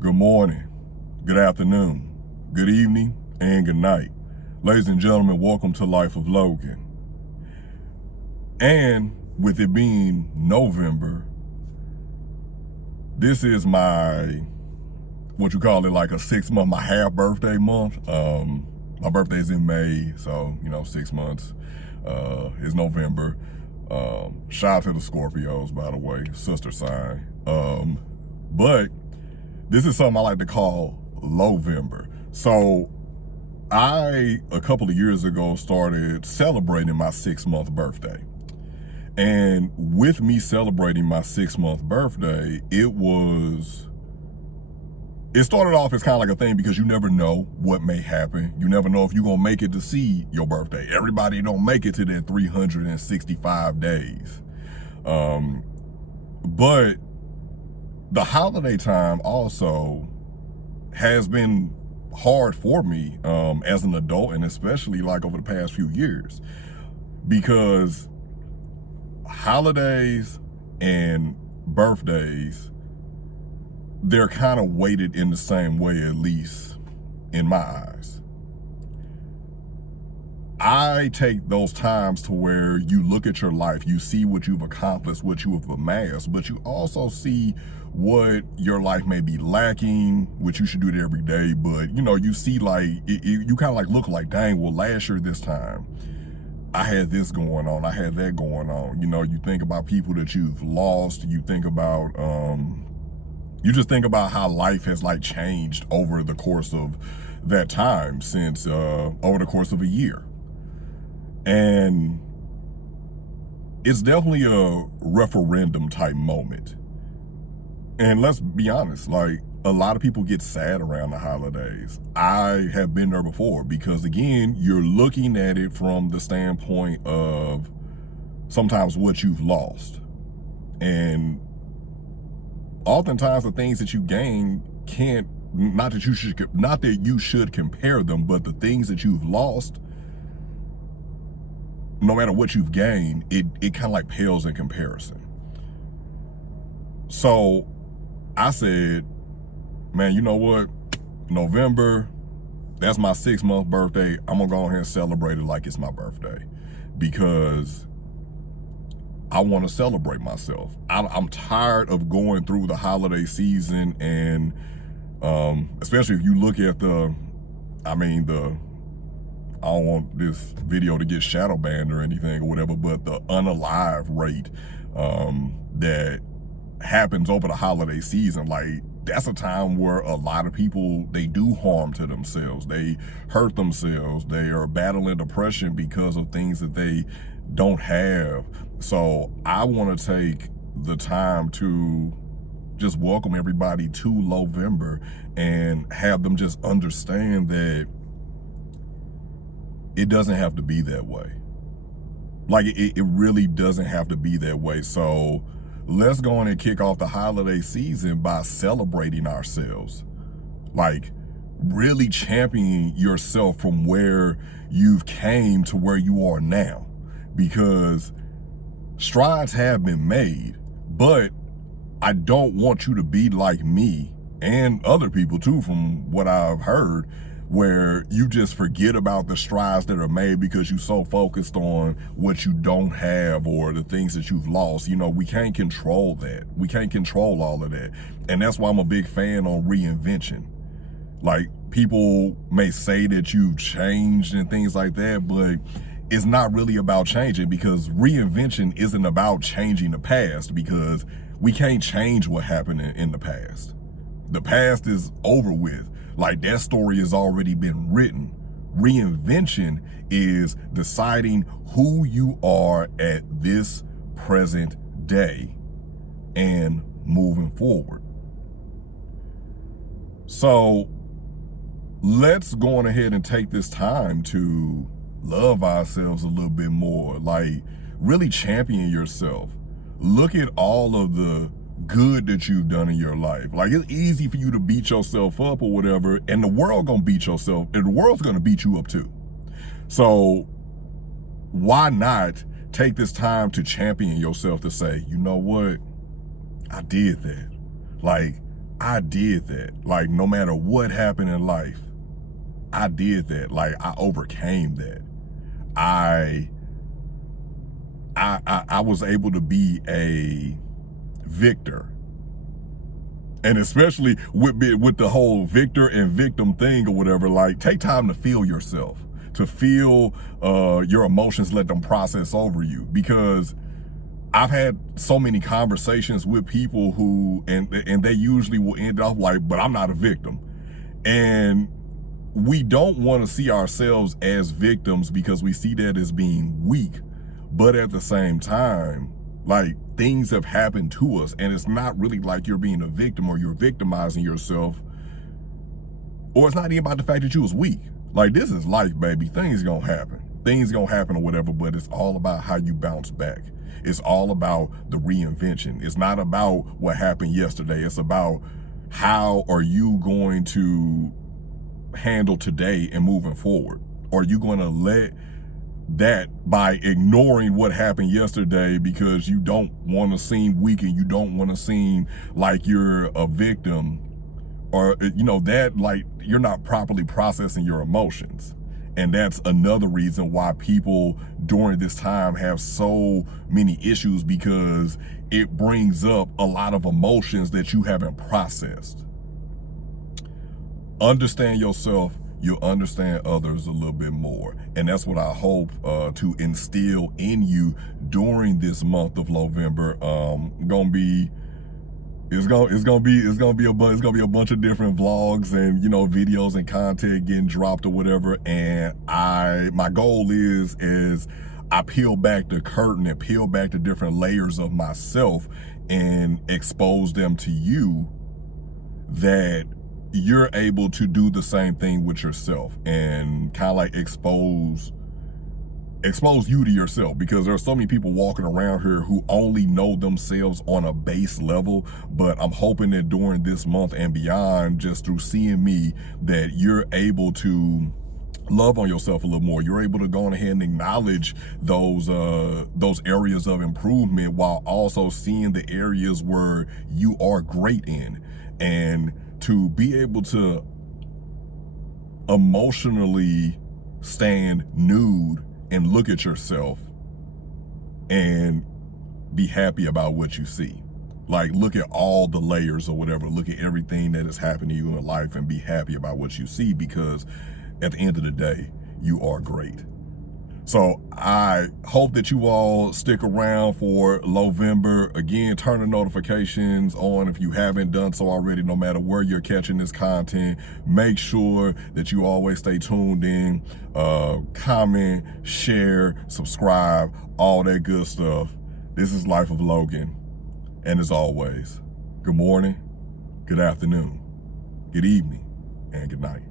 Good morning, good afternoon, good evening, and good night. Ladies and gentlemen, welcome to Life of Logan. And with it being November, this is my, what you call it, like a 6 month, my half birthday month. My birthday's in May, so, 6 months is November. Shout out to the Scorpios, by the way, sister sign. But this is something I like to call Lo-vember. So a couple of years ago, started celebrating my 6 month birthday. And with me celebrating my 6 month birthday, it started off as kind of like a thing because you never know what may happen. You never know if you're going to make it to see your birthday. Everybody don't make it to that 365 days. But the holiday time also has been hard for me as an adult, and especially like over the past few years, because holidays and birthdays, they're kind of weighted in the same way, at least in my eyes. I take those times to where you look at your life, you see what you've accomplished, what you have amassed, but you also see what your life may be lacking, which you should do it every day. But you see like, you kind of like look like, dang, well, last year this time, I had this going on, I had that going on. You think about people that you've lost, you think about, you just think about how life has like changed over the course of that time since, over the course of a year. And it's definitely a referendum type moment. And let's be honest, like a lot of people get sad around the holidays. I have been there before because, again, you're looking at it from the standpoint of sometimes what you've lost. And oftentimes the things that you gain can't, not that you should compare them, but the things that you've lost, no matter what you've gained, it kind of like pales in comparison. So I said, man, you know what? November, that's my 6 month birthday. I'm gonna go ahead and celebrate it like it's my birthday because I want to celebrate myself. I'm tired of going through the holiday season, and especially if you look at I don't want this video to get shadow banned or anything or whatever, but the unalive rate that happens over the holiday season, like that's a time where a lot of people, they do harm to themselves. They hurt themselves. They are battling depression because of things that they don't have. So I want to take the time to just welcome everybody to Lo-vember and have them just understand that it doesn't have to be that way. Like it really doesn't have to be that way. So let's go on and kick off the holiday season by celebrating ourselves. Like really championing yourself from where you've came to where you are now. Because strides have been made, but I don't want you to be like me and other people too, from what I've heard, where you just forget about the strides that are made because you're so focused on what you don't have or the things that you've lost. We can't control that. We can't control all of that. And that's why I'm a big fan on reinvention. Like, people may say that you've changed and things like that, but it's not really about changing, because reinvention isn't about changing the past, because we can't change what happened in the past. The past is over with. Like, that story has already been written. Reinvention is deciding who you are at this present day and moving forward. So let's go on ahead and take this time to love ourselves a little bit more. Like, really champion yourself. Look at all of the good that you've done in your life. Like, it's easy for you to beat yourself up or whatever, and the world gonna beat yourself, and the world's gonna beat you up too. So why not take this time to champion yourself, to say, you know what, I did that. Like, I did that. Like, no matter what happened in life, I did that. Like, I overcame that. I was able to be a victor. And especially with the whole victor and victim thing or whatever, like, take time to feel yourself, to feel your emotions, let them process over you. Because I've had so many conversations with people who, and they usually will end up like, but I'm not a victim. And we don't want to see ourselves as victims because we see that as being weak. But at the same time, like, things have happened to us, and it's not really like you're being a victim or you're victimizing yourself, or it's not even about the fact that you was weak. Like, this is life, baby. Things gonna happen. Things gonna happen or whatever, but it's all about how you bounce back. It's all about the reinvention. It's not about what happened yesterday. It's about how are you going to handle today and moving forward? Or are you going to let that, by ignoring what happened yesterday because you don't want to seem weak and you don't want to seem like you're a victim, or, you know, that, like, you're not properly processing your emotions. And that's another reason why people during this time have so many issues, because it brings up a lot of emotions that you haven't processed. Understand yourself, you'll understand others a little bit more. And that's what I hope to instill in you during this month of Lo-vember. It's gonna be a bunch of different vlogs and, you know, videos and content getting dropped or whatever. And my goal is I peel back the curtain and peel back the different layers of myself and expose them to you, that you're able to do the same thing with yourself, and kind of like expose you to yourself, because there are so many people walking around here who only know themselves on a base level. But I'm hoping that during this month and beyond, just through seeing me, that you're able to love on yourself a little more. You're able to go on ahead and acknowledge those areas of improvement, while also seeing the areas where you are great in, and to be able to emotionally stand nude and look at yourself and be happy about what you see. Like, look at all the layers or whatever. Look at everything that has happened to you in life and be happy about what you see, because at the end of the day, you are great. So I hope that you all stick around for Lo-vember. Again, turn the notifications on if you haven't done so already. No matter where you're catching this content, make sure that you always stay tuned in. Comment, share, subscribe, all that good stuff. This is Life of Logan. And as always, good morning, good afternoon, good evening, and good night.